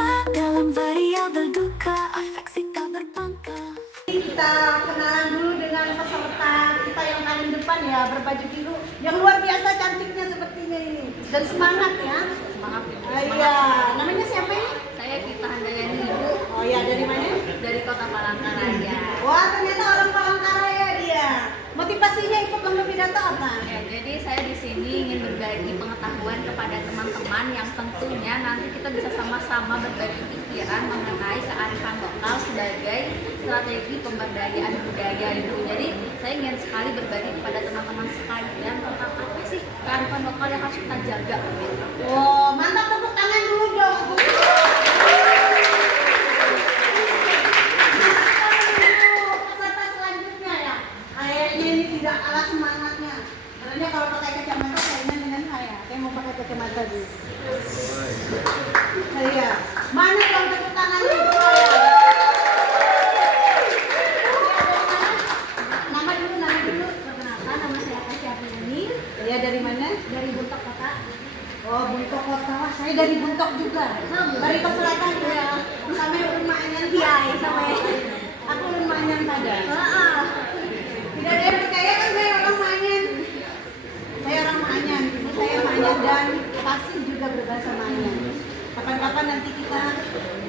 sukacita dalam variabel duka, afeksi tak berpangkal. Kita kenalan dulu dengan peserta kita yang paling depan ya, berbaju biru yang luar biasa cantiknya sepertinya ini dan semangat ya. Semangat Ibu. Iya, namanya siapa ya? Saya Tita Handayani Ibu, Oh ya, dari mana? dari Kota Palangkaraya. Wah, ternyata orang Palangkaraya dia. Motivasinya ikut lomba pidato apa? Ya, jadi saya di sini ingin berbagi pengetahuan kepada teman-teman yang tentunya nanti kita bisa sama-sama berbagi pikiran mengenai kearifan lokal sebagai strategi pemberdayaan budaya Ibu. Jadi saya ingin sekali berbagi kepada teman-teman sekalian tentang apa sih kearifan lokal yang harus kita jaga. Oh, mantap, tepuk tangan dulu dong. Peserta selanjutnya ya. Kayaknya ini tidak kalah semangatnya. Karena kalau pakai kacamata kayaknya dengan saya mau pakai kacamata dulu. Iya. Mana dong tepuk tangan untuk saya? Nama dulu. Perkenalkan, nama saya Asia Fiani Ya, dari mana? dari Buntok Kota. Oh, Buntok Kota. Wah, saya dari Buntok juga. Dari Selatan ya. Sama rumahnya dia, sama ya. Aku rumahnya pada. Tidak ada yang percaya kan saya orang Manyan. Saya orang Manyan. Ini saya Manyan dan pasti juga berbahasa Manyan. Kapan-kapan nanti kita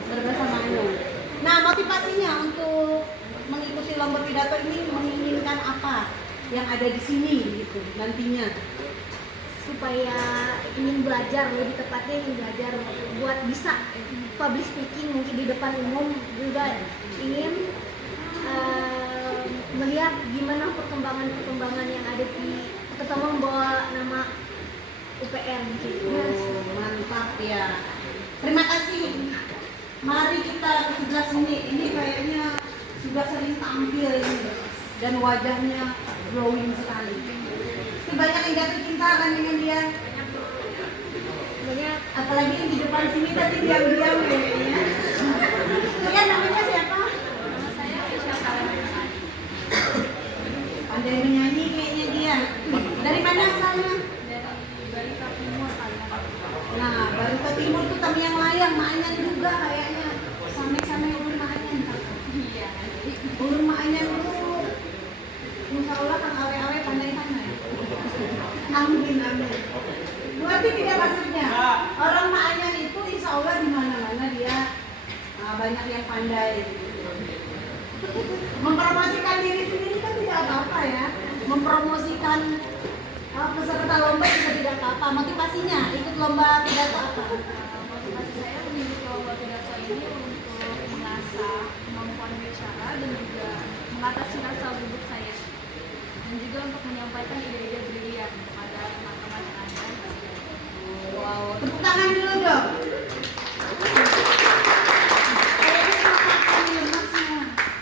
berbahasa Manyan. Nah, motivasinya untuk mengikuti lomba pidato ini menginginkan apa yang ada di sini gitu nantinya. Supaya ingin belajar, lebih tepatnya ingin belajar buat bisa public speaking mungkin di depan umum, juga ingin melihat gimana perkembangan yang ada di, terutama membawa nama UPR gitu. Mantap ya. Terima kasih. Mari kita ke sebelah sini. Ini kayaknya sudah sering tampil ini dan wajahnya glowing sekali. Ini banyak yang jatuh cinta kan dengan dia. Banyak Apalagi yang di depan sini tadi diam-diam kayaknya. Kalian namanya siapa? Nama saya Aisyah Kalamani. Pandai menyanyi kayaknya dia. Dari mana asalnya? Dari Timur Kalimantan. Nah, baru ke timur tuh kami yang layang, Manyan juga kayaknya. Sampai ulun Manyan. Iya. Ulun Manyan dulu. Insya Allah kan awe-awe pandai-pandai. Amin. Berarti tidak maksudnya orang Manyan itu insya Allah di mana-mana dia banyak yang pandai. Mempromosikan diri sendiri kan tidak apa-apa ya. Mempromosikan peserta lomba juga tidak apa-apa. Motivasinya ikut lomba pidato apa? Motivasi saya mengikuti lomba pidato ini untuk mengasah kemampuan bicara dan juga mengatasi rasa gugup saya, dan juga untuk menyampaikan ide-ide brilian kepada teman-teman yang ada. Wow, tepuk tangan dulu dong.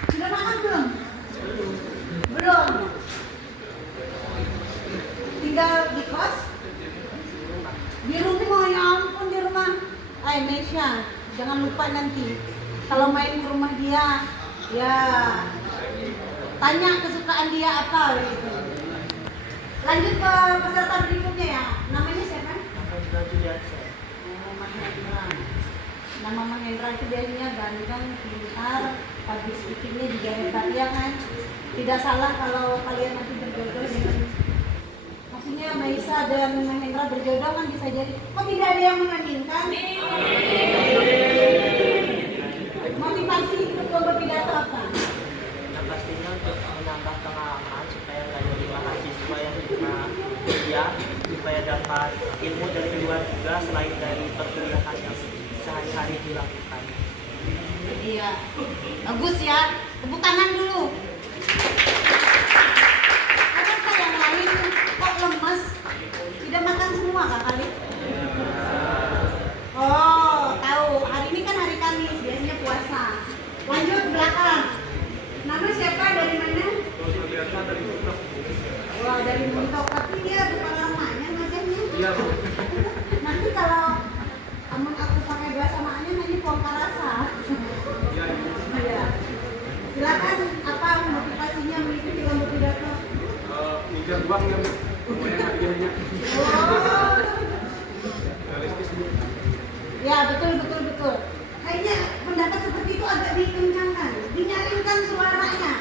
Sudah makan belum? Belum. Tinggal di kos? Di rumah, ya ampun di rumah. Mesya, jangan lupa nanti kalau main ke rumah dia, ya tanya kesukaan dia apa gitu. Lanjut ke peserta berikutnya ya. Namanya siapa? Mahendra. Nama Mahendra itu biasanya ganteng, pintar, public speakingnya juga hebat ya kan. Tidak salah kalau kalian nanti berjodoh dengan, maksudnya Maisa dan Mahendra berjodoh kan bisa jadi. Kok tidak ada yang mengaminkan? Motivasi ikut lomba pidato apa? Nah, pastinya untuk menambah pengalaman supaya nggak jadi mahasiswa yang cuma kuliah, supaya dapat ilmu dari luar juga selain dari perkuliahan yang sehari-hari dilakukan. Iya, bagus ya. Tepuk tangan dulu. Kenapa yang lain kok lemes? Tidak makan semua kak kali? Oh, tahu. Hari ini kan hari Kamis, biasanya puasa. Lanjut belakang. Nama siapa? Dari mana? Wah, dari Buntok. Tapi dia bukan orang Manyan wajahnya. Iya. Nanti kalau amun aku pakai bahasa Manyan nanti Pongka rasa. Iya. Silakan, apa motivasinya mengikuti lomba pidato? Mikir uang yang lumayan hadiahnya. Oh. Realistis Bu. Ya, betul. agak dikencangkan, dinyaringkan suaranya.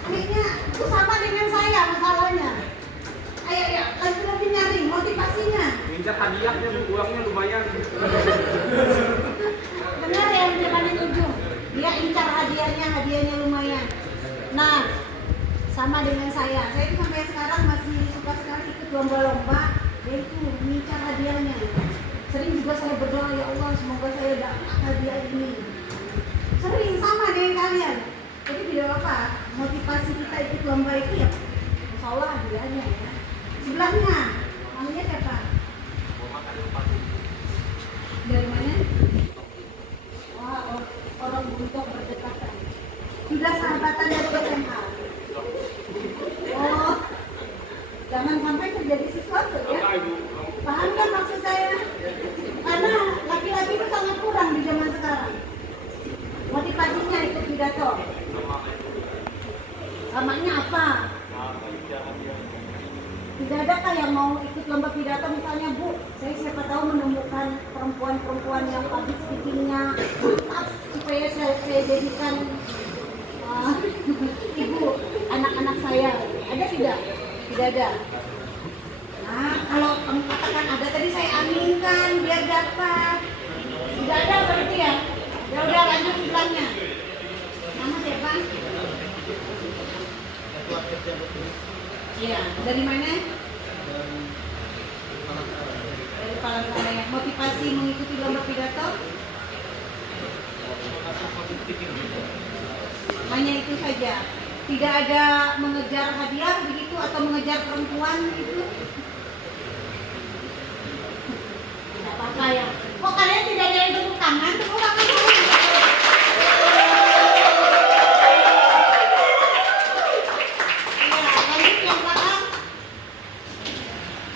Akhirnya itu sama dengan saya masalahnya. Ayo ya, lebih nyaring motivasinya. Ngincar hadiahnya tuh uangnya lumayan. Benar ya yang paling ujung. Dia incar hadiahnya lumayan. Nah, sama dengan saya. Saya itu sampai sekarang masih suka sekali ikut lomba-lomba. Dia itu mengincar hadiahnya. Sering juga saya berdoa, ya Allah semoga saya dapat hadiah ini. Sering sama dengan kalian. Jadi tidak apa, motivasi kita ikut lomba itu ya insya Allah hadiahnya ya. Sebelahnya, namanya siapa? Dari mana? Wah, orang buntok berdekatan. Sudah sahabatan dari SMA. Oh, jangan sampai terjadi sesuatu ya. Apa ibu? Paham kan maksud saya? Karena laki-laki itu sangat kurang di zaman sekarang. Motivasinya ikut pidato. Lamanya apa? Tidak adakah yang mau ikut lomba pidato misalnya, Bu, saya siapa tahu menemukan perempuan-perempuan yang public speakingnya mantap supaya saya jadikan ibu anak-anak saya. Ada tidak? Tidak ada. Nah, kalau kamu katakan ada, tadi saya aminkan biar dapat. Tidak ada berarti ya? Ya udah lanjut sebelahnya. Nama siapa? Iya, dari mana? Dari Palangkaraya. Motivasi mengikuti lomba pidato? Hanya itu saja. Tidak ada mengejar hadiah begitu atau mengejar perempuan gitu? Tidak apa-apa ya. Kok kalian tidak ada yang tepuk tangan? Tepuk tangan dulu.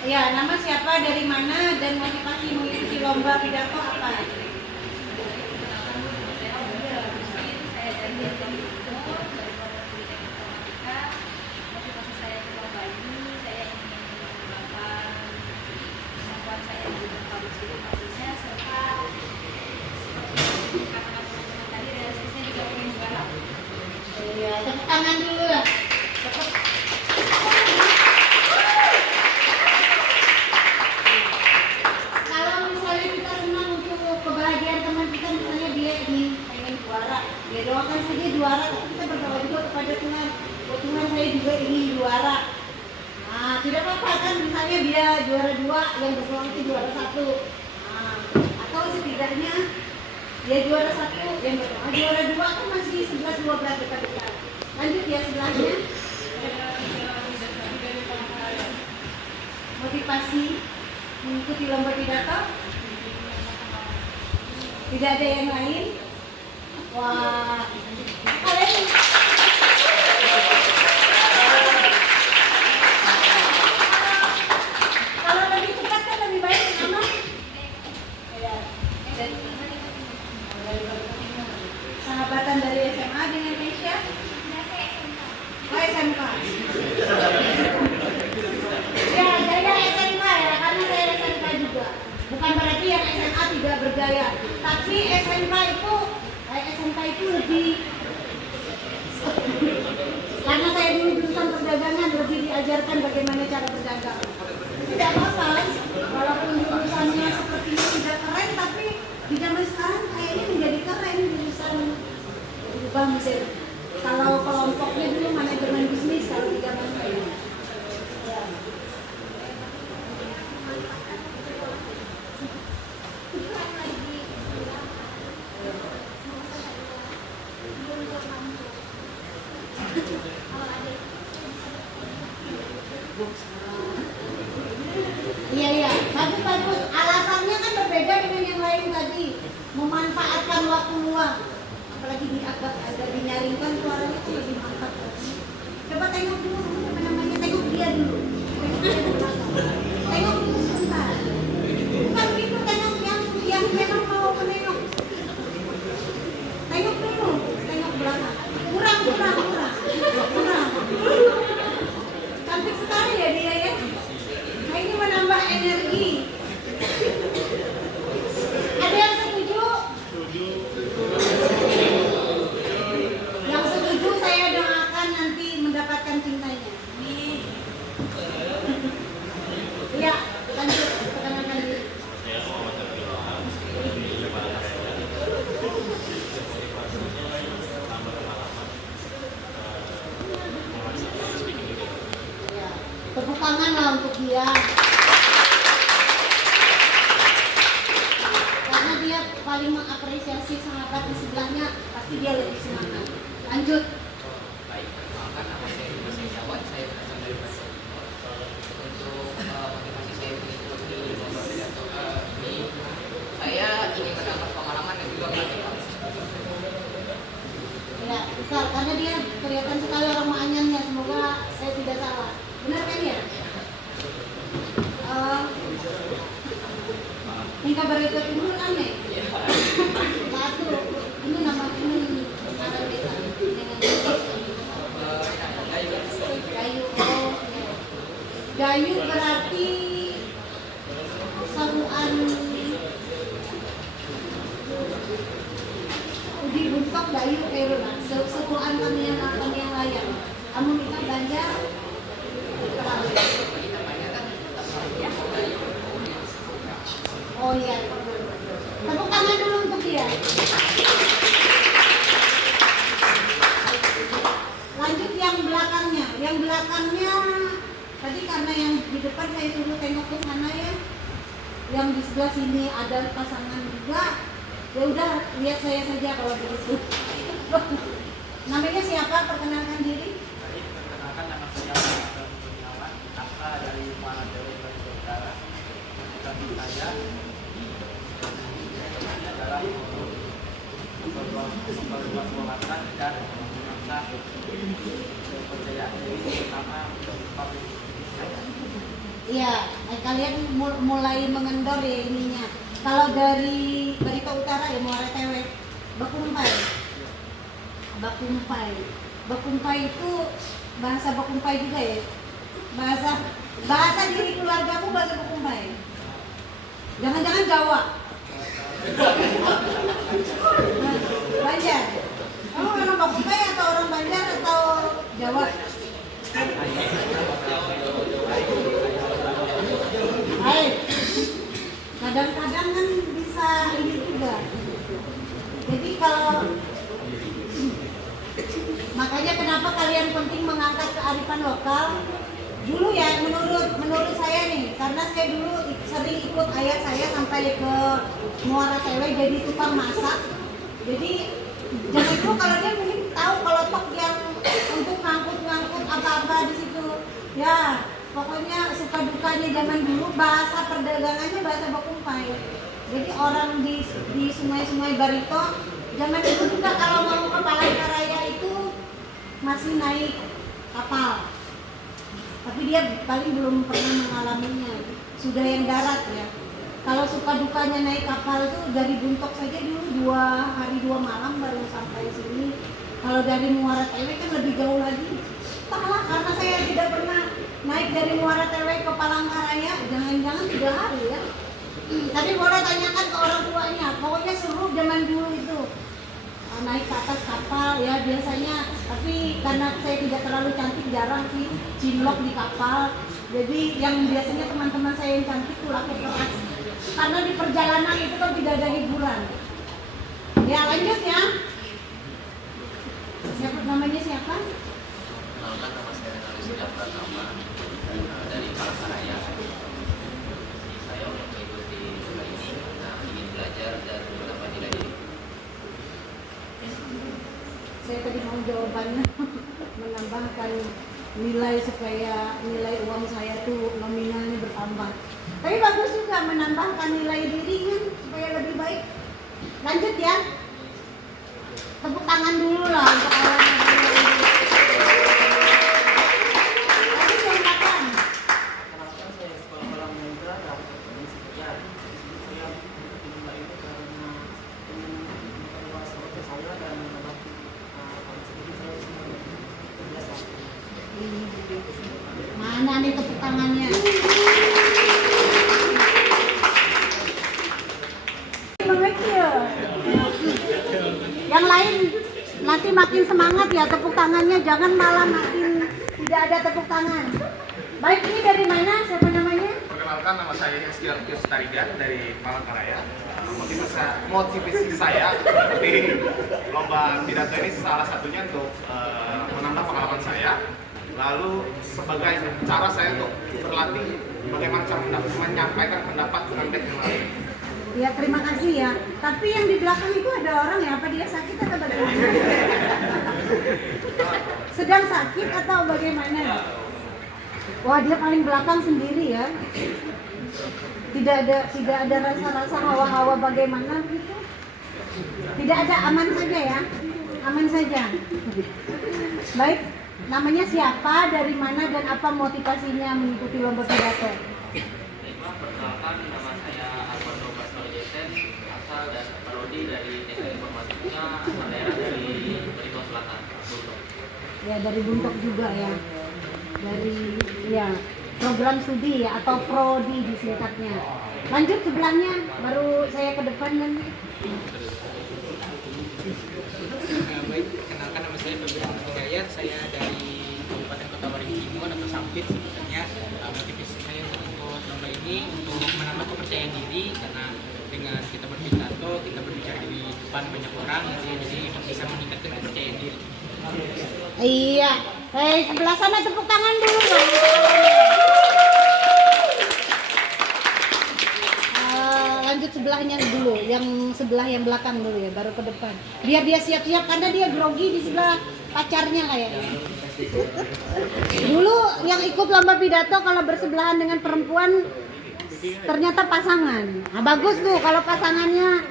Ya, nama siapa, dari mana, dan motivasi mengikuti lomba pidato apa? Saya dari motivasi saya ke lomba ini, saya ingin mengembangkan kemampuan saya di bidang public speaking pastinya, serta katakan teman-teman tadi realistisnya juga ingin juara. Iya, tepuk tangan dulu lah. Kalau misalnya kita senang untuk kebahagiaan teman kita, misalnya dia pengen juara, ya doakan saja juara, tapi kita berdoa juga kepada Tuhan, oh Tuhan saya juga ingin juara. Nah, tidak apa-apa kan, misalnya dia juara 2, yang berdoa itu juara 1. Nah, atau setidaknya dia juara 1, yang berdoa juara 2, kan masih 11-12 dekat-dekat. Lanjut ya sebelahnya. Motivasi mengikuti lomba pidato? Tidak ada yang lain? Wah, kalian kalau lebih cepat kan lebih baik nama? Ya. Sahabatan dari SMA dengan Indonesia? Oh, SMK. Ya, saya SMK ya, karena saya SMK juga. Bukan berarti yang SMA tidak bergaya, tapi SMK itu lebih, karena saya dulu jurusan perdagangan, lebih diajarkan bagaimana cara berdagang. Tidak apa-apa, walaupun jurusannya sepertinya tidak keren, tapi di zaman sekarang kayaknya menjadi keren jurusan berubah menjadi. Kalau kelompoknya dulu manajemen bisnis, kalau di zaman saya. Ya. Iya, bagus. Alasannya kan berbeda dengan yang lain tadi. Memanfaatkan waktu luang. Apalagi agak dinyaringkan suaranya itu lebih mantap. Coba tengok dulu, apa namanya? Tengok dia dulu. Tengok dulu sebentar. Bukan begitu, tengok yang memang mau menengok. Tengok dulu, tengok belakang. Kurang. Cantik sekali ya dia ya. Nah, ini menambah energi. Ada yang setuju? tangan lah untuk dia. Karena dia paling mengapresiasi sahabat di sebelahnya, pasti dia lebih semangat. Lanjut. Baik, perkenalkan nama saya Dimas Setiawan, saya berasal dari Bandung. Untuk motivasi saya mengikuti lomba pidato ini, saya ingin mendapat pengalaman dan juga belajar. Ya, betul. Karena dia kelihatan sekali orang Maanyannya. Semoga saya tidak salah. Benar kan ya? Tingkah berikut umur aneh. Satu, ini nama ini cara beta dengan Gayu. Oh, Gayu berarti saluan di buntok Gayu Eruna. Setuan kami yang layak. Kamu minta belanja. Oh iya. Tepuk tangan dulu untuk dia. Lanjut yang belakangnya. Yang belakangnya tadi karena yang di depan saya suruh tengok ke sana ya. Yang di sebelah sini ada pasangan juga. Ya udah lihat saya saja kalau begitu. Namanya siapa? Perkenalkan diri. Baik, perkenalkan nama saya Abdul Kurniawan, kakak dari Muara Dewi Bandung Utara. Kami saya ini adalah memperluas wawasan dan mengasah kepercayaan diri terutama public saya. Iya, kalian mulai mengendor ya ininya. Kalau dari Barito Utara ya Muara Tewe, Bakumpai. Bakumpai itu bahasa Bakumpai juga ya. Bahasa diri keluargamu bahasa Bakumpai. Jangan-jangan Jawa. Banjar. Kamu orang Bakumpai atau orang Banjar atau Jawa? Baik. Kadang-kadang kan bisa ini juga. Jadi kalau makanya kenapa kalian penting mengangkat kearifan lokal dulu ya menurut saya nih, karena saya dulu sering ikut ayah saya sampai ke Muara Tewe jadi tukang masak. Jadi jangan dulu kalau dia mungkin tahu kalau tok yang untuk ngangkut apa-apa di situ. Ya, pokoknya suka dukanya zaman dulu bahasa perdagangannya bahasa Bakumpai. Jadi orang di sungai-sungai Barito zaman itu juga kalau mau ke Palangkaraya itu masih naik kapal. Tapi dia paling belum pernah mengalaminya. Sudah yang darat ya. Kalau suka dukanya naik kapal itu dari Buntok saja dulu 2 hari 2 malam baru sampai sini. Kalau dari Muara Tewe kan lebih jauh lagi. Entahlah, karena saya tidak pernah naik dari Muara Tewe ke Palangkaraya, jangan-jangan 3 hari ya. Tapi boleh tanyakan ke orang tuanya. Pokoknya seru zaman dulu itu. Naik ke atas kapal ya biasanya, tapi karena saya tidak terlalu cantik jarang sih cinlok di kapal. Jadi yang biasanya teman-teman saya yang cantik tuh laku keras. Karena di perjalanan itu kan tidak ada hiburan. Ya lanjut ya. Siapa namanya siapa? Perkenalkan nama saya Rizky Pratama dari Palangkaraya. Saya untuk mengikuti lomba ini ingin belajar dan menambah nilai diri. Saya tadi mau jawabannya menambahkan nilai supaya nilai uang saya tuh nominalnya bertambah. Tapi bagus juga menambahkan nilai diri kan supaya lebih baik. Lanjut ya. Tepuk tangan dulu lah untuk awalnya dulu. Lanjut yang kapan? Kenalkan saya Sekolah Malam Mendra dan Teknik Sekian. Saya mengikuti lomba ini karena ingin memperluas wawasan saya dan menambah sedikit saya biasa. Mana nih tepuk tangannya? Mengecil. Yang lain nanti makin semangat ya tepuk tangannya, jangan malah makin tidak ada tepuk tangan. Baik, ini dari mana? Siapa namanya? Perkenalkan, nama saya Rizky Artius Tarigan dari Palangkaraya. Motivasi saya di lomba pidato ini salah satunya untuk menambah pengalaman saya Lalu sebagai cara saya untuk berlatih bagaimana cara menyampaikan pendapat dengan baik yang lain. Ya terima kasih ya. Tapi yang di belakang itu ada orang ya? Apa dia sakit atau bagaimana? Sedang sakit atau bagaimana? Wah dia paling belakang sendiri ya. Tidak ada rasa-rasa hawa-hawa bagaimana gitu. Tidak ada, aman saja ya. Aman saja. Baik, namanya siapa, dari mana dan apa motivasinya mengikuti lomba pidato? Perkenalkan, nama saya Armando Basro Jesen, asal dan prodi dari Teknik Informatika, asal daerah dari Beritung Selatan, Buntok. Ya dari Buntok juga ya. Dari ya program studi ya atau prodi disingkatnya. Lanjut sebelahnya, baru saya ke depan nanti. Baik, kenalkan nama saya Febrian Hidayat, saya dari Kabupaten Kota Waringin Timur atau Sampit sebenarnya. Motivasi saya untuk ikut lomba ini untuk menambah kepercayaan diri, karena dengan kita berpidato, kita berbicara di depan banyak orang, jadi bisa meningkatkan kepercayaan diri. Iya, sebelah sana tepuk tangan dulu dong. Lanjut sebelahnya dulu, yang sebelah yang belakang dulu ya, baru ke depan. Biar dia siap-siap karena dia grogi di sebelah pacarnya kayaknya. Dulu yang ikut lomba pidato kalau bersebelahan dengan perempuan ternyata pasangan. Nah, bagus tuh kalau pasangannya.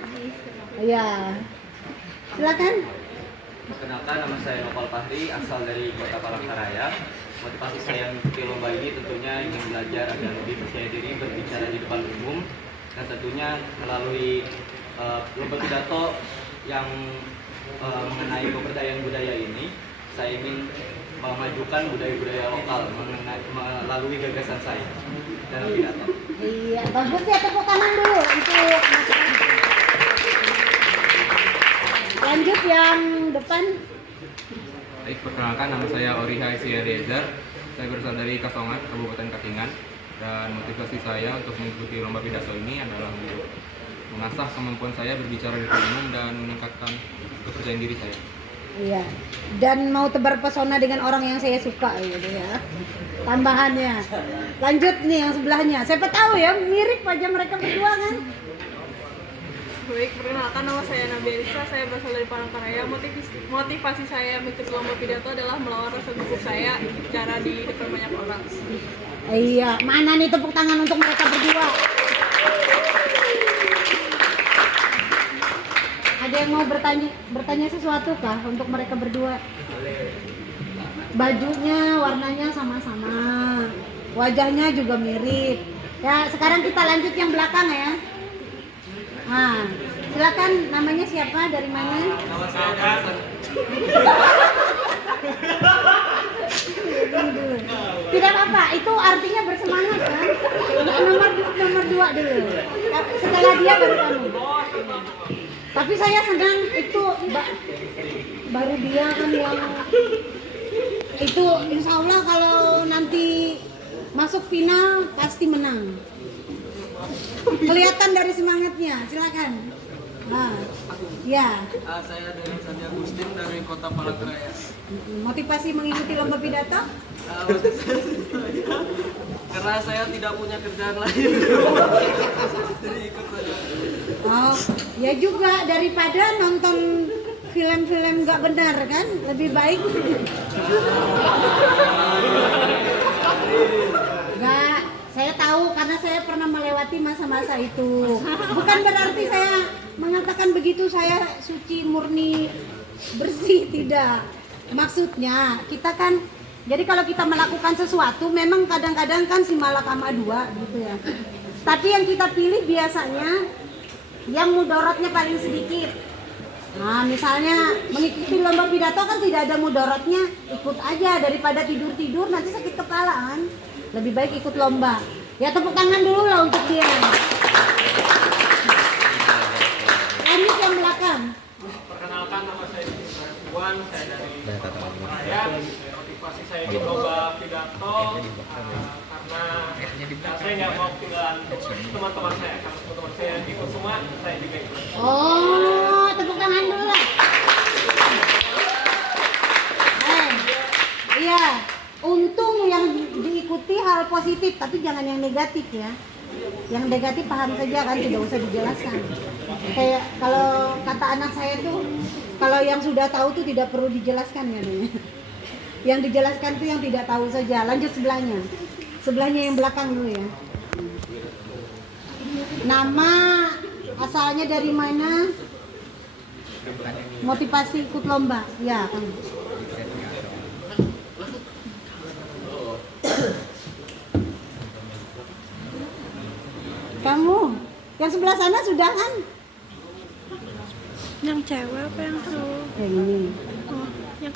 Ya. Silakan. Perkenalkan, nama saya Nopal Fahri, asal dari Kota Palangkaraya. Motivasi saya mengikuti lomba ini tentunya ingin belajar agar lebih percaya diri berbicara di depan umum, dan tentunya melalui lomba pidato yang mengenai pemberdayaan budaya ini, saya ingin memajukan budaya-budaya lokal melalui gagasan saya dalam pidato. Iya, bagus ya, tepuk tangan dulu untuk lanjut yang depan. Baik, perkenalkan, nama saya Oriha Isiadezer. Saya berasal dari Kasongan, Kabupaten Katingan. Dan motivasi saya untuk mengikuti lomba pidato ini adalah untuk mengasah kemampuan saya berbicara di depan umum dan meningkatkan kepercayaan diri saya. Iya. Dan mau tebar pesona dengan orang yang saya suka gitu ya. Tambahannya. Lanjut nih yang sebelahnya. Siapa tahu ya mirip aja mereka berdua kan. Baik, perkenalkan, nama saya Nabi Elisa, saya berasal dari Palangkaraya. Motivasi saya mengikuti lomba pidato adalah melawan rasa gugup saya bicara di depan banyak orang. Iya, mana nih tepuk tangan untuk mereka berdua. Ada yang mau bertanya sesuatu kah untuk mereka berdua? Bajunya, warnanya sama-sama, wajahnya juga mirip. Ya, sekarang kita lanjut yang belakang ya. Nah, silakan, namanya siapa, dari mana? Nama saya Hasan. Tidak apa-apa, itu artinya bersemangat kan? Nomor 2 dulu. Setelah dia baru kamu. Tapi saya senang itu baru dia kan yang itu, insya Allah kalau nanti masuk final pasti menang. Kelihatan dari semangatnya, silakan. Nah, ya. Saya dari Sandi Agustin dari Kota Palangkaraya. Motivasi mengikuti lomba pidato? Karena saya tidak punya kerjaan lain. Jadi ikut saja. Oh, ya juga daripada nonton film-film nggak benar kan, lebih baik. Nggak, saya tahu karena saya pernah melewati masa-masa itu. Bukan berarti saya mengatakan begitu saya suci, murni, bersih, tidak. Maksudnya kita kan, jadi kalau kita melakukan sesuatu memang kadang-kadang kan si malakama 2 gitu ya. Tapi yang kita pilih biasanya yang mudorotnya paling sedikit. Nah, misalnya mengikuti lomba pidato kan tidak ada mudorotnya, ikut aja daripada tidur-tidur nanti sakit kepala kan. Lebih baik ikut lomba. Ya tepuk tangan dulu lah untuk dia. Lanjut yang belakang. Perkenalkan, nama saya Iwan, saya dari Palangkaraya. Motivasi saya di lomba pidato karena saya nggak mau ketinggalan teman-teman saya. Karena teman-teman saya ikut semua, saya juga ikut. Oh, tepuk tangan dulu lah. Iya, positif, tapi jangan yang negatif ya. Yang negatif paham saja kan, tidak usah dijelaskan. Kayak kalau kata anak saya tuh, kalau yang sudah tahu tuh tidak perlu dijelaskan ya. Yang dijelaskan tuh yang tidak tahu saja. Lanjut sebelahnya. Sebelahnya yang belakang dulu ya. Nama asalnya dari mana? Motivasi ikut lomba. Ya, kan. Kamu yang sebelah sana sudah kan? Yang cewek apa yang cowok? Yang ini. Oh,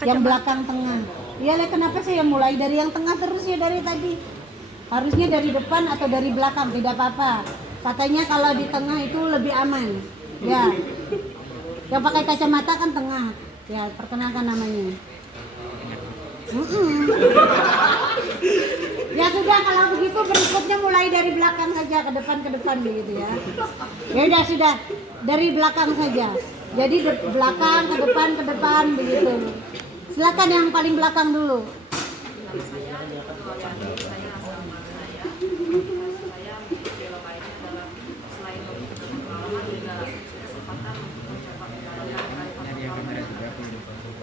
yang belakang tengah. Iya, kenapa saya mulai dari yang tengah terus ya dari tadi? Harusnya dari depan atau dari belakang, tidak apa-apa. Katanya kalau di tengah itu lebih aman. Ya. Yang pakai kacamata kan tengah. Ya, perkenalkan namanya. Ya sudah, kalau begitu berikutnya mulai dari belakang saja ke depan begitu ya. Ya sudah dari belakang saja. Jadi belakang ke depan begitu. Silakan yang paling belakang dulu.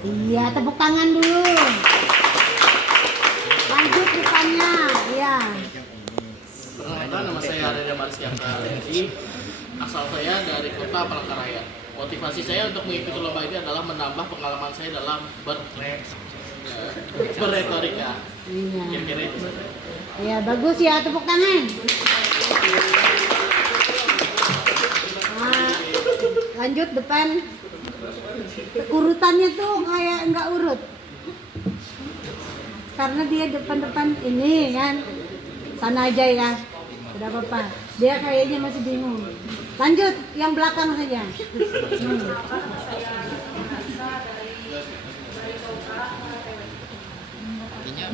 Iya, tepuk tangan dulu. Lanjut depannya, iya. Perkenalkan, nama saya Reda Marsiaka Renzi. Asal saya dari kota Palangkaraya. Motivasi saya untuk mengikuti lomba ini adalah menambah pengalaman saya dalam berretorika. Iya. Kira-kira itu saja. Iya, bagus ya, tepuk tangan. Nah, lanjut depan. Urutannya tuh kayak nggak urut. Karena dia depan ini kan. Sana aja ya. Tidak apa-apa. Dia kayaknya masih bingung. Lanjut, yang belakang saja.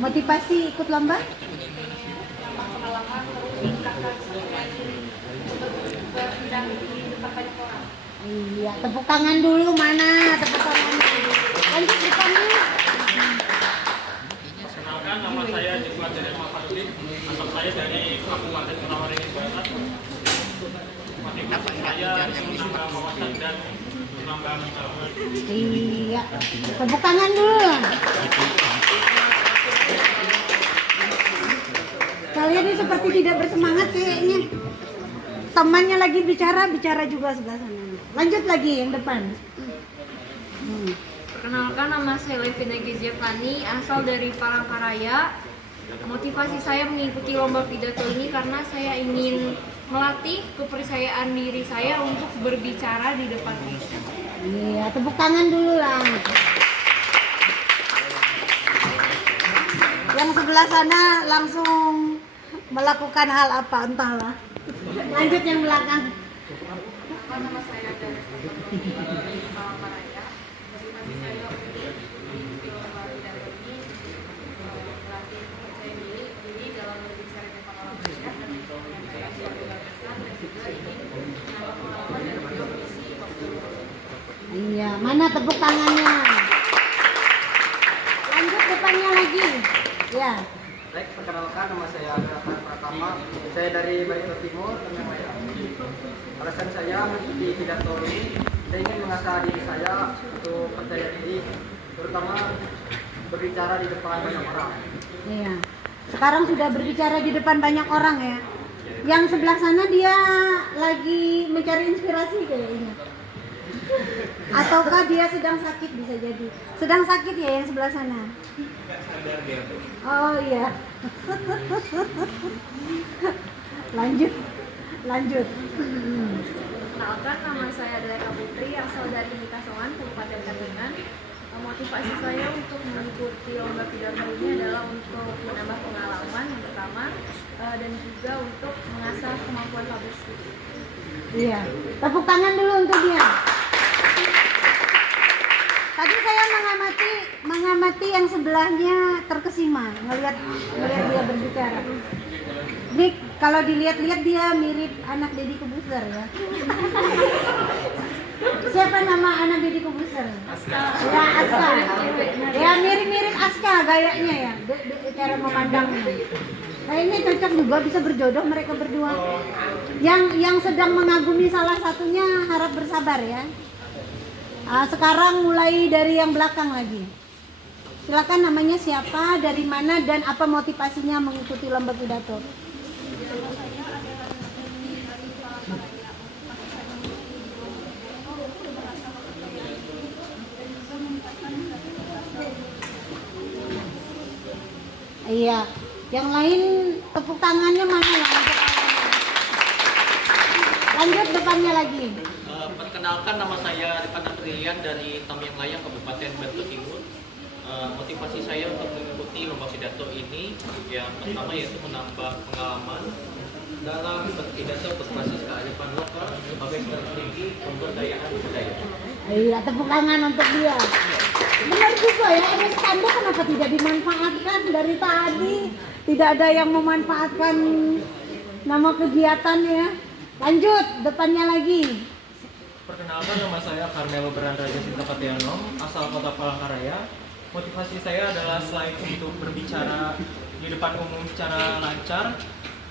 Motivasi ikut lomba? Iya, tepuk tangan dulu, mana tepuk tangan. Lanjut depannya. Kenalkan, nama saya Jepang Jerema Farudin. Asal saya dari Kabupaten Kota-Waringin Barat. Motivasi saya menambah wawasan dan menambah pengalaman. Iya, tepuk tangan dulu. Kalian ini seperti tidak bersemangat kayaknya. Temannya lagi bicara juga sebelah sana. Lanjut lagi yang depan. Perkenalkan, nama saya Levina Gezefani, asal dari Palangkaraya. Motivasi saya mengikuti lomba pidato ini karena saya ingin melatih kepercayaan diri saya untuk berbicara di depan umum. Iya, tepuk tangan dulu lah. Yang sebelah sana langsung melakukan hal apa entahlah. Lanjut yang belakang. Nama saya dari Palangkaraya. Motivasi saya untuk mengikuti lomba pidato ini melatih kepercayaan diri dalam berbicara di depan orang banyak dan menyampaikan suatu gagasan dan juga ingin menambah pengalaman dan juga mengisi waktu. Iya, mana tepuk tangannya? Lanjut depannya lagi. Ya. Baik, perkenalkan, nama saya Abraham Pratama. Saya dari Barito Timur, Tengah Raya. Alasan saya mengikuti pidato ini, saya ingin mengasah diri saya untuk percaya diri, terutama berbicara di depan banyak orang. Iya. Sekarang sudah berbicara di depan banyak orang ya. Yang sebelah sana dia lagi mencari inspirasi kayaknya. Ataukah dia sedang sakit, bisa jadi. Sedang sakit ya yang sebelah sana. Oh iya. Lanjut. Perkenalkan, nama saya adalah Putri, asal dari Kasongan, Kabupaten Katingan. Motivasi saya untuk mengikuti lomba pidato ini adalah untuk menambah pengalaman yang pertama dan juga untuk mengasah kemampuan public speaking. Iya. Tepuk tangan dulu untuk dia. Tadi saya mengamati yang sebelahnya terkesima ngelihat dia berbicara. Ini kalau dilihat-lihat dia mirip anak Deddy Corbuzier ya. Siapa nama anak Deddy Corbuzier? Aska. Ya, Aska. Ya, mirip-mirip Aska gayanya ya, cara memandangnya. Kayaknya cocok juga bisa berjodoh mereka berdua. Yang sedang mengagumi salah satunya harap bersabar ya. Sekarang mulai dari yang belakang lagi. Silakan, namanya siapa, dari mana, dan apa motivasinya mengikuti lomba pidato? Iya, yang lain tepuk tangannya mana yang untuk lanjut depannya lagi. Perkenalkan, nama saya Rifan Aprilian dari Tamiang Layang, Kabupaten Bantul Timur. Motivasi saya untuk mengikuti lomba pidato ini yang pertama yaitu menambah pengalaman dalam berpidato berbasis kearifan lokal sebagai strategi pemberdayaan budaya. Iya, tepuk tangan untuk dia. Benar juga ya, ini tanda kenapa tidak dimanfaatkan dari tadi? Tidak ada yang memanfaatkan nama kegiatannya. Lanjut, depannya lagi. Perkenalkan, nama saya Carmelo Berandraja Sinta Patianom, asal Kota Palangkaraya. Motivasi saya adalah selain untuk berbicara di depan umum secara lancar,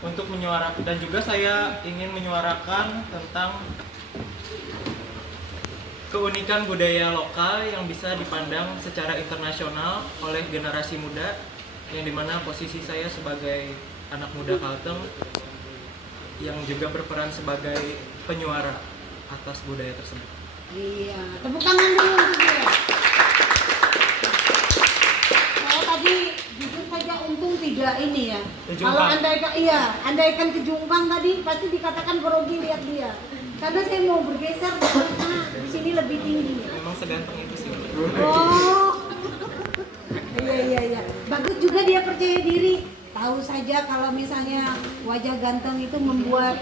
untuk menyuarakan, dan juga saya ingin menyuarakan tentang keunikan budaya lokal yang bisa dipandang secara internasional oleh generasi muda, yang dimana posisi saya sebagai anak muda Kalteng yang juga berperan sebagai penyuara atas budaya tersebut. Iya, tepuk tangan dulu untuk dia. Saya tadi jujur saja untung tidak ini ya. Kalau andaikan kejungkang tadi pasti dikatakan grogi lihat dia. Karena saya mau bergeser karena di sini lebih tinggi. Memang seganteng itu sih. Oh. Iya. Bagus juga dia percaya diri. Tahu saja kalau misalnya wajah ganteng itu membuat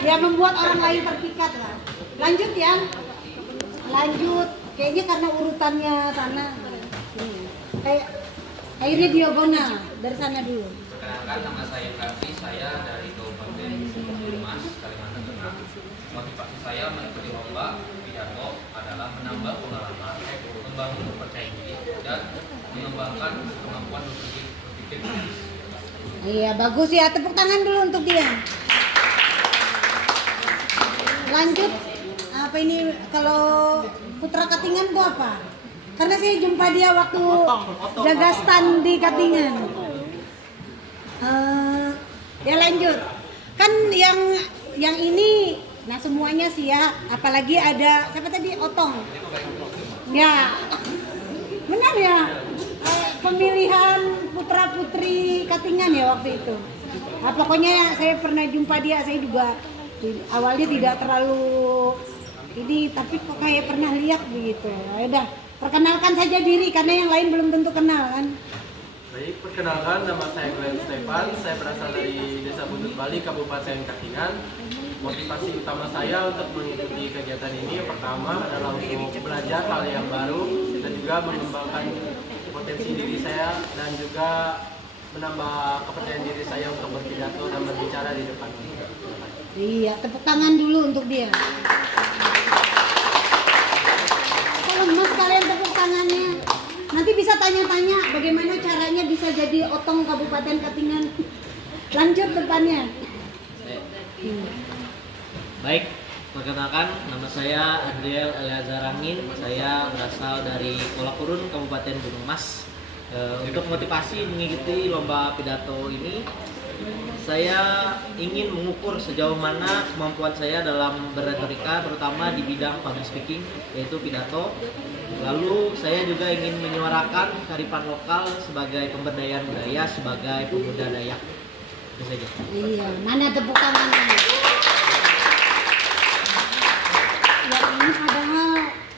ya membuat orang lain terpikat lah. Lanjut ya. Lanjut. Kayaknya karena urutannya sana. Akhirnya diagonal dari sana dulu. Perkenalkan, nama saya Kasih, saya dari Kabupaten Mas, Kalimantan Tengah. Motivasi saya mengikuti lomba pidato adalah menambah pengalaman, membangun kepercayaan diri, dan mengembangkan kemampuan berpikir. Iya, bagus ya. Tepuk tangan dulu untuk dia. Lanjut. Apa ini kalau Putra Katingan itu apa? Karena saya jumpa dia waktu jaga stand di Katingan. Ya lanjut. Kan yang ini, nah semuanya sih ya. Apalagi ada siapa tadi, Otong. Ya, benar ya. Pemilihan putra putri Katingan ya waktu itu. Nah, pokoknya saya pernah jumpa dia. Saya juga awalnya tidak terlalu ini, tapi kok kayak pernah lihat begitu. Ya udah, perkenalkan saja diri karena yang lain belum tentu kenal kan. Baik, perkenalkan, nama saya Glenn Stefan. Saya berasal dari Desa Buntut Bali, Kabupaten Katingan. Motivasi utama saya untuk mengikuti kegiatan ini pertama adalah untuk belajar hal yang baru dan juga mengembangkan potensi diri saya dan juga menambah kepercayaan diri saya untuk berpidato dan berbicara di depan. Iya, tepuk tangan dulu untuk dia. Kalau lemas kalian tepuk tangannya. Nanti bisa tanya-tanya bagaimana caranya bisa jadi Otong Kabupaten Katingan. Lanjut depannya. Baik, perkenalkan, nama saya Adriel Eliazar Angin. Saya berasal dari Kolak-Kurun, Kabupaten Gunung Mas. Untuk motivasi mengikuti lomba pidato ini, saya ingin mengukur sejauh mana kemampuan saya dalam berretorika, terutama di bidang public speaking, yaitu pidato. Lalu saya juga ingin menyuarakan kearifan lokal sebagai pemberdayaan budaya, sebagai pemuda Dayak. Itu saja. Iya, mana tepuk tangannya? Yang ini padahal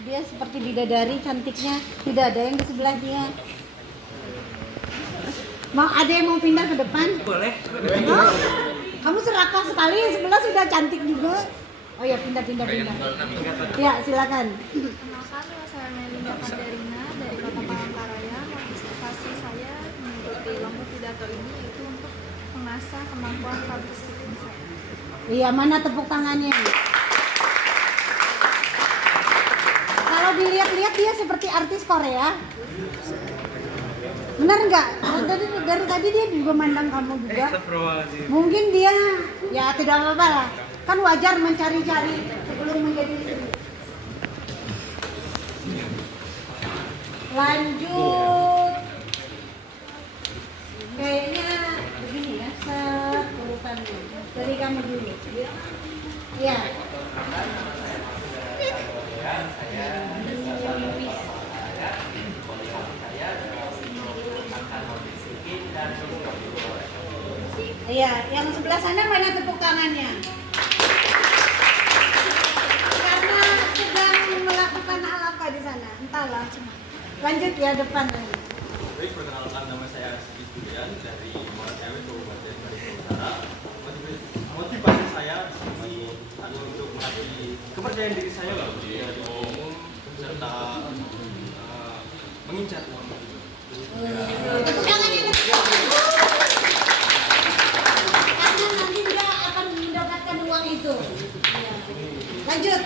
dia seperti bidadari cantiknya, tidak ada yang di sebelah dia. Mau ada yang mau pindah ke depan? Boleh. Oh, kamu serakah sekali, sebelah sudah cantik juga. Oh ya, pindah. Ya, silakan. Kenalkan, saya Melinda Pandarina dari Kota Palangkaraya. Motivasi saya mengikuti lomba pidato ini itu untuk mengasah kemampuan public speaking saya. Iya, mana tepuk tangannya? Kalau dilihat-lihat dia seperti artis Korea. Benar nggak? Dari tadi dia juga mandang kamu juga. Mungkin dia ya tidak apa-apa lah. Kan wajar mencari-cari sebelum menjadi istri. Lanjut. Kayaknya begini ya, urutannya. Dari kamu dulu. Ya. Iya, yang sebelah sana mana tepuk tangannya? Karena sedang melakukan hal apa di sana? Entahlah. Lanjut ya depan lagi. Baik, perkenalkan nama saya Rizky Julian dari Moratewe, Kabupaten Barito Utara. Motivasi saya di sini adalah untuk melatih kepercayaan diri saya di umum serta mengincar uang. Tepuk tangannya. Karena nanti dia akan mendapatkan uang itu. Lanjut.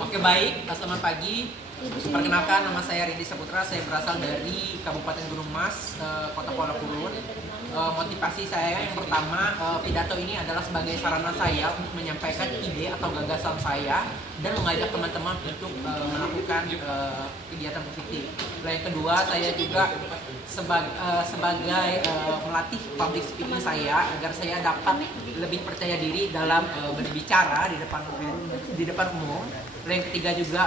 Oke baik, selamat pagi. Perkenalkan nama saya Ridi Saputra, saya berasal dari Kabupaten Gunung Mas, Kota Kuala Kurun. Motivasi saya yang pertama, pidato ini adalah sebagai sarana saya untuk menyampaikan ide atau gagasan saya dan mengajak teman-teman untuk melakukan kegiatan positif. Yang kedua, saya juga sebagai melatih public speaking saya agar saya dapat lebih percaya diri dalam berbicara di depan umum. Yang ketiga juga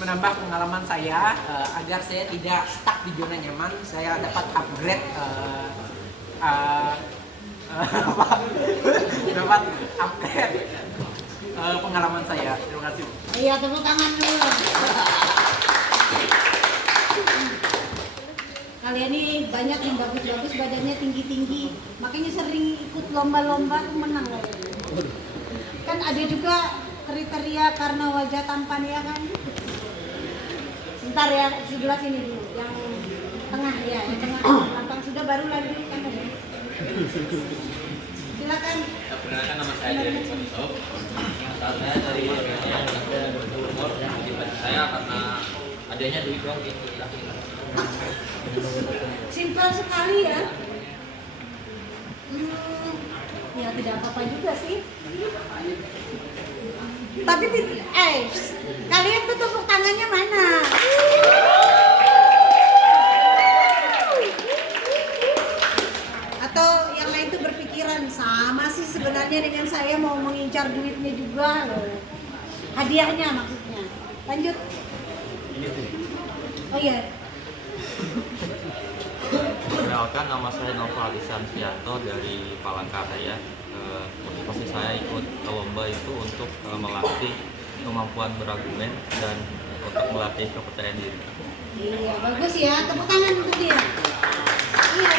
menambah pengalaman saya agar saya tidak stuck di zona nyaman, saya dapat upgrade pengalaman saya. Terima kasih. Iya, tepuk tangan dulu. Kalian ini banyak yang bagus-bagus, badannya tinggi-tinggi, makanya sering ikut lomba-lomba menang loh. Kan ada juga kriteria karena wajah tampan ya kan. Bentar ya, sebelah sini dulu, yang tengah ya, yang tengah lapang sudah baru lagi kan ada. Silakan. Perkenalkan nama saya Jeremy Sonisop. Saya dari umur motivasi saya karena adanya duit doang gitu. Simpel sekali ya. Ya tidak apa-apa juga sih. Tapi kalian tuh tepuk tangannya mana? Atau yang lain tuh berpikiran sama sih sebenarnya dengan saya mau mengincar duitnya juga loh. Hadiahnya maksudnya. Lanjut. Oh iya. Perkenalkan, nama saya Nova Alisan Sianto dari Palangkaraya. Motivasi saya ikut lomba itu untuk melatih kemampuan berargumen dan untuk melatih kepercayaan diri. Iya, bagus ya. Tepuk tangan untuk dia. Iya.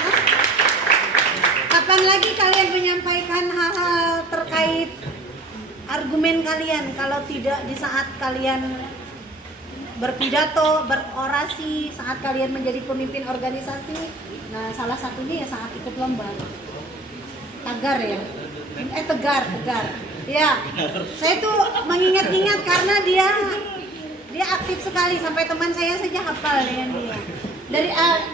Kapan lagi kalian menyampaikan hal-hal terkait argumen kalian kalau tidak di saat kalian berpidato, berorasi, saat kalian menjadi pemimpin organisasi? Nah, salah satunya ya saat ikut lomba. Tagar ya. Tegar. Ya, saya tuh mengingat-ingat karena dia aktif sekali sampai teman saya saja hafal dengan dia. Dari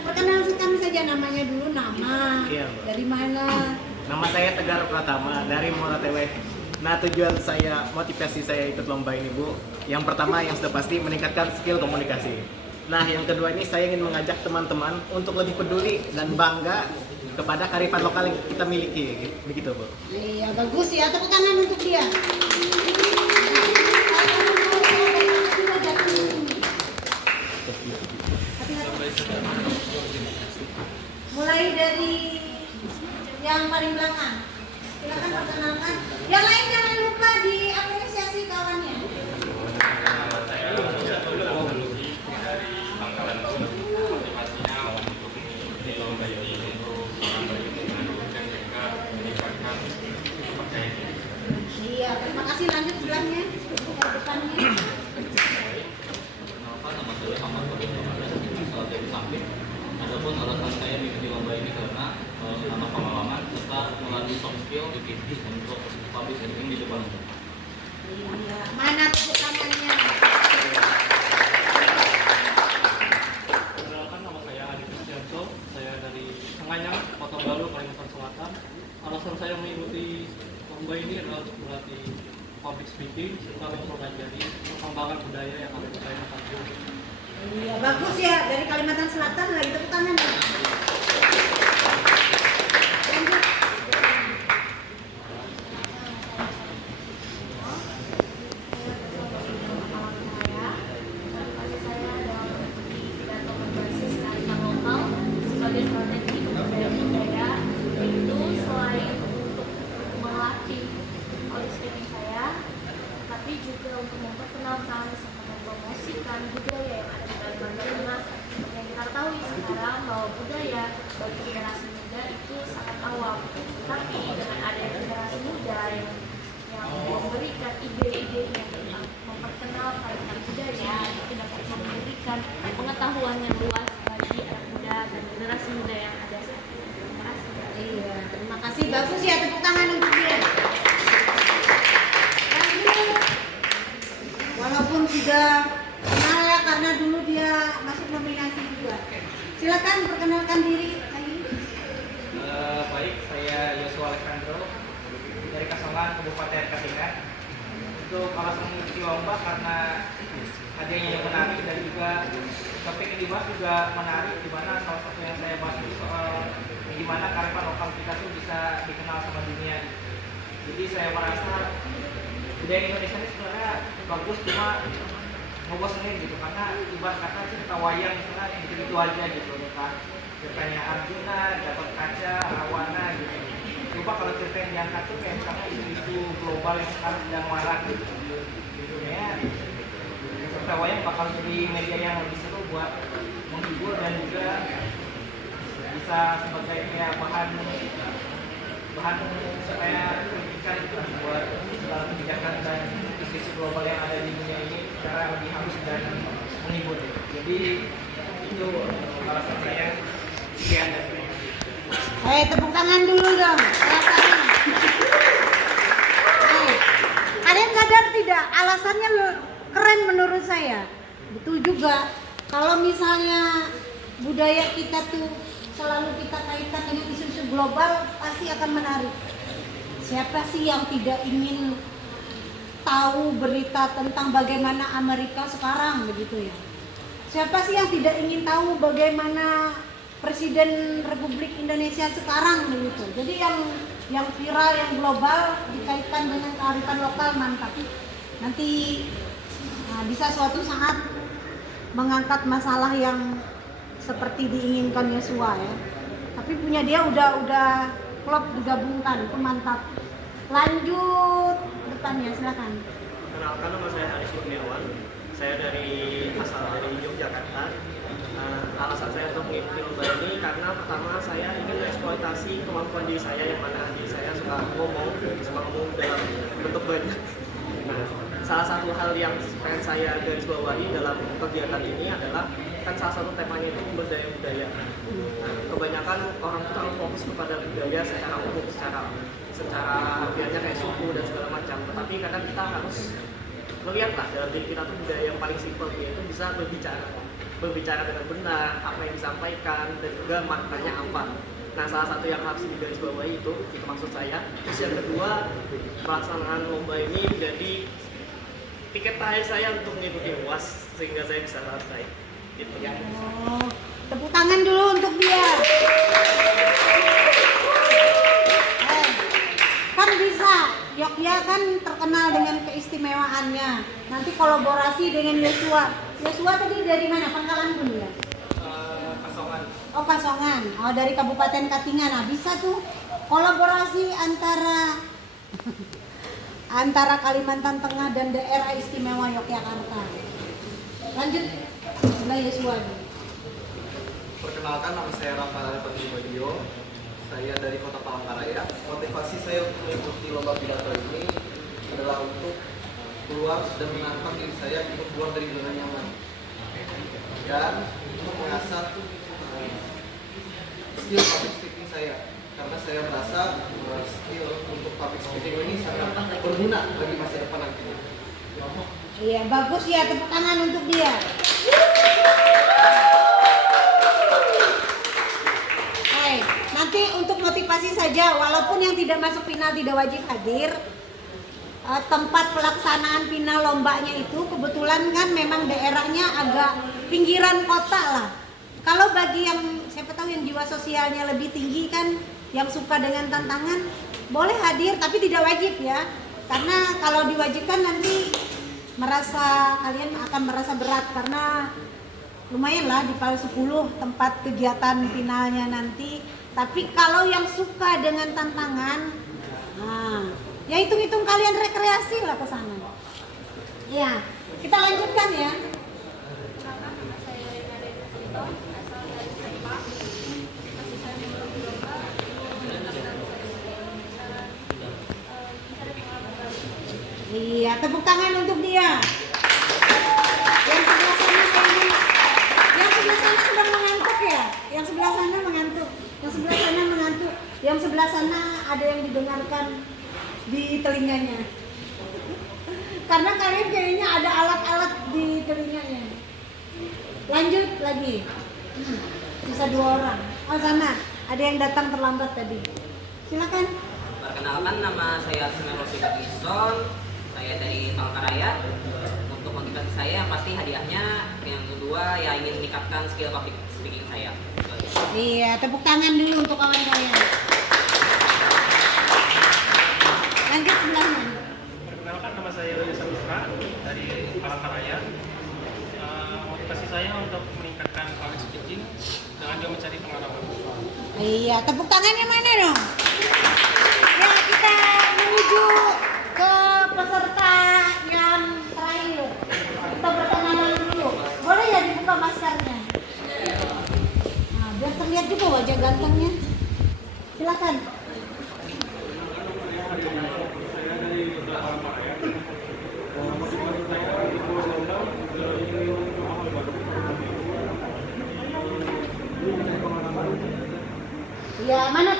perkenalkan saja namanya dulu, nama. Iya, dari mana? Nama saya Tegar Pratama dari Moratewe. Nah, tujuan saya, motivasi saya ikut lomba ini, Bu, yang pertama yang sudah pasti meningkatkan skill komunikasi. Nah, yang kedua ini saya ingin mengajak teman-teman untuk lebih peduli dan bangga kepada kearifan lokal yang kita miliki, begitu, Bu. Iya, bagus ya. Tepuk tangan untuk dia. Mulai dari yang paling belakang. Silakan perkenalkan. Yang lain jangan lupa diapresiasi kawannya. Iya, terima kasih. Lanjut pengembangan budaya yang akan kita lakukan. Iya, bagus ya, dari Kalimantan Selatan lagi tepuk tangan ya. Lanjut. Sebagai strategi pemberdayaan budaya, itu selain untuk melatih public speaking saya, tapi juga untuk memperkenalkan serta mempromosikan budaya yang ada di Kalimantan Tengah. Seperti yang kita ketahui sekarang bahwa budaya bagi generasi muda itu sangat awam, tapi dengan adanya generasi muda yang memberikan ide-ide yang memperkenalkan tentang budaya, itu dapat memberikan pengetahuan yang luas bagi anak muda dan generasi muda yang ada saat ini. Terima kasih. Iya, terima kasih. Bagus ya, tepuk tangan untuk dia. Lanjut. Walaupun sudah kenal ya, karena dulu dia masuk nominasi juga. Silakan perkenalkan diri. Baik, saya Yosua Alexandro dari Kasongan, Kabupaten Katingan. Untuk alasan mengikuti lomba karena adanya yang menarik dan juga topik yang dibahas juga menarik, di mana salah satu yang saya bahas itu soal gimana kearifan lokal kita tuh bisa dikenal sama dunia. Jadi saya merasa budaya Indonesia ini sebenarnya bagus, cuma ngebosenin gitu, karena ibarat kata cerita wayang misalnya yang gitu-gitu aja gitu kan. Ceritanya Arjuna, Gatot Kaca, Rawana gitu. Coba kalau cerita yang diangkat tuh kayak misalnya isu-isu global yang sekarang sedang marak gitu. Ya, cerita wayang bakal jadi media yang lebih seru buat menghibur dan juga bisa sebagai kayak bahan supaya pendidikan itu buat dalam kebijakan dan isu-isu global yang ada di dunia ini secara lebih halus dan menghibur. Jadi itu alasan saya. Sekian dan terima kasih. Tepuk tangan dulu dong. Kalian sadar tidak? Alasannya keren menurut saya. Betul juga. Kalau misalnya budaya kita tuh selalu kita kaitkan dengan isu-isu global, pasti akan menarik. Siapa sih yang tidak ingin tahu berita tentang bagaimana Amerika sekarang begitu ya? Siapa sih yang tidak ingin tahu bagaimana Presiden Republik Indonesia sekarang begitu? Jadi yang viral, yang global dikaitkan dengan kearifan lokal, mantap. Nanti bisa suatu saat mengangkat masalah yang seperti diinginkan Yosua ya. Tapi punya dia udah klop digabungkan, itu mantap. Lanjut depannya, silakan. Kenalkan, nama saya Aris Kurniawan. Saya asal dari Yogyakarta. Alasan saya untuk mengikuti lomba ini karena pertama saya ingin eksploitasi kemampuan diri saya, yang mana diri saya suka ngomong dalam bentuk banyak. Salah satu hal yang pengen saya garis bawahi dalam kegiatan ini adalah kan salah satu temanya itu pemberdayaan budaya. Kebanyakan orang itu terlalu fokus kepada budaya secara umum, secara harfiahnya kayak suku dan segala macam. Tetapi kadang kita harus melihatlah dalam diri kita tuh budaya yang paling simpel, yaitu bisa berbicara dengan benar, apa yang disampaikan dan juga maknanya apa. Nah, salah satu yang harus digarisbawahi itu maksud saya. Terus yang kedua, pelaksanaan lomba ini menjadi tiket terakhir saya untuk mengikuti UAS sehingga saya bisa selesai. Gitu ya. Oh, tepuk tangan dulu untuk dia. Kan bisa, Yogyakarta kan terkenal dengan keistimewaannya. Nanti kolaborasi dengan Yosua. Yosua tadi dari mana? Pangkalan Bun ya? Kasongan. Oh, Kasongan. Oh, dari Kabupaten Katingan. Nah, bisa tuh kolaborasi antara Kalimantan Tengah dan daerah istimewa Yogyakarta. Lanjut, sebelah Yosua. Perkenalkan, nama saya Rafael Patrio. Saya dari Kota Palangkaraya. Motivasi saya untuk mengikuti lomba pidato ini adalah untuk keluar dan menantang diri saya untuk keluar dari zona nyaman dan untuk mengasah skill public speaking saya, karena saya merasa skill untuk public speaking ini sangat berguna bagi masa depan nantinya. Iya, bagus ya, tepuk tangan untuk dia. Nanti untuk motivasi saja, walaupun yang tidak masuk final tidak wajib hadir. tempat pelaksanaan final lombanya itu kebetulan kan memang daerahnya agak pinggiran kota lah. Kalau bagi yang siapa tahu yang jiwa sosialnya lebih tinggi kan, yang suka dengan tantangan boleh hadir tapi tidak wajib ya. Karena kalau diwajibkan nanti kalian akan merasa berat karena lumayan lah di PAL 10 tempat kegiatan finalnya nanti. Tapi kalau yang suka dengan tantangan, nah, ya hitung-hitung kalian rekreasi lah ke sana. Ya, kita lanjutkan ya. Iya, tepuk tangan untuk dia. Yang sebelah sana kayaknya, yang sebelah sana sedang mengantuk ya. Yang sebelah sana mengantuk. Yang sebelah sana mengantuk. Yang sebelah sana ada yang didengarkan di telinganya. Karena kalian kayaknya ada alat-alat di telinganya. Lanjut lagi. Bisa 2 orang. Oh sana, ada yang datang terlambat tadi. Silakan. Perkenalkan, nama saya Sumerosi Bagison. Saya dari Palangkaraya. Untuk motivasi saya yang pasti hadiahnya, yang kedua ya ingin meningkatkan skill public speaking saya. Iya, tepuk tangan dulu untuk kawan kalian. Lanjut sebelahnya. Perkenalkan, nama saya Willy Saputra dari Palangkaraya. Motivasi saya untuk meningkatkan public speaking dengan juga mencari pengalaman. Iya, tepuk tangannya mana dong? Ya, kita menuju ke peserta yang terakhir. Kita berkenalan dulu. Boleh ya dibuka maskernya? Nah, biar terlihat juga wajah gantengnya. Silakan. Ya, mana